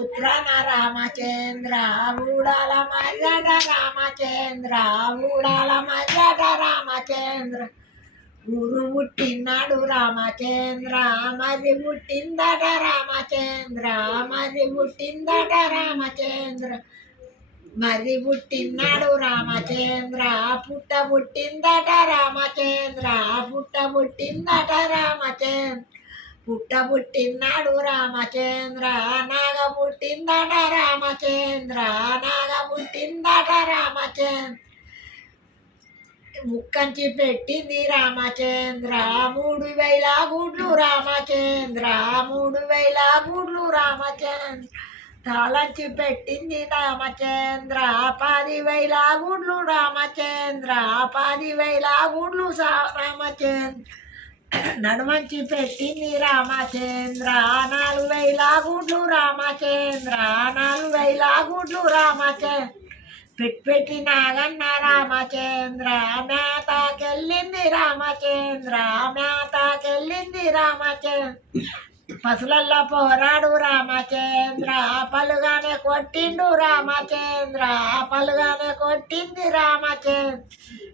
పుత్ర రామచంద్ర ఊడాల మర్యాద రామచంద్ర ఊడాల మర్యాద రామచంద్ర ఊరు పుట్టినాడు రామచంద్ర మరి పుట్టిందట రామచంద్ర మరి పుట్టిందట రామచంద్ర మరి పుట్టినాడు రామచంద్ర పుట్ట పుట్టిందట రామచంద్ర పుట్ట పుట్టిందట రామచంద్ర పుట్ట పుట్టినాడు రామచంద్ర నాగ పుట్టిందట రామచంద్ర నాగ పుట్టిందట రామచంద్ర ముక్కంచి పెట్టింది రామచంద్ర 3000 గుడ్లు రామచంద్ర 3000 గుడ్లు రామచంద్ర తాళంచి పెట్టింది రామచంద్ర 10,000 గుడ్లు రామచంద్ర 10,000 గుడ్లు రామచంద్ర నడుమంచి పెట్టింది రామచంద్ర 4,000 గుడ్లు రామచంద్ర 4,000 గుడ్లు రామచంద్ర పెట్టి నాగన్న రామచంద్ర మేతకెళ్ళింది రామచంద్ర మేతకెళ్ళింది రామచంద్ర పసులల్లో పోరాడు రామచంద్ర పలుగానే కొట్టిండు రామచంద్ర పలుగానే కొట్టింది రామచంద్ర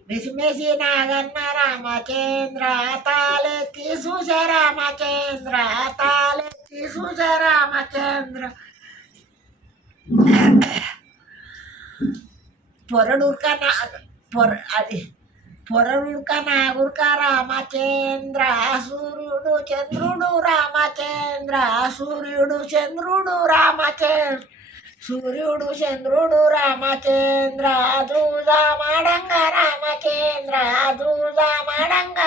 మెసిమెసి నాగన్న రామచంద్ర తాళెత్తి చూసే రామచంద్ర తాళెత్తి చూసే రామచంద్ర పొరడుక నాగుర్క రామచంద్ర సూర్యుడు చంద్రుడు రామచంద్ర సూర్యుడు చంద్రుడు రామచంద్ర సూర్యుడు చంద్రుడు రామచంద్ర దూజామాడంగ రామచంద్ర దూజామాడంగ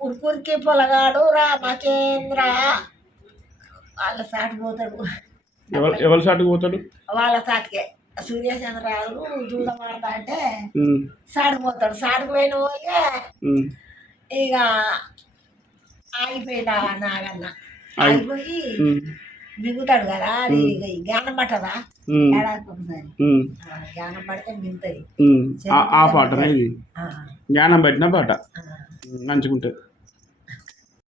ఉరుకురికి పొలగాడు రామచంద్ర వాళ్ళ సాటి పోతాడు ఎవరి సాటుకు పోతాడు వాళ్ళ సాటికే సూర్యచంద్రాలు దూరమాడతా అంటే సాడిపోతాడు సాడికి పోయిన పోయే ఇక ఆగిపోయినా నాగన్న ఆగిపోయి మిగుతాడు కదా అది జ్ఞానం పట్టదా ఏడాదికి ఒకసారి జ్ఞానం పడితే మిగుతుంది ఆ పాట జ్ఞానం పట్టిన పాట మంచిగుంటుంది.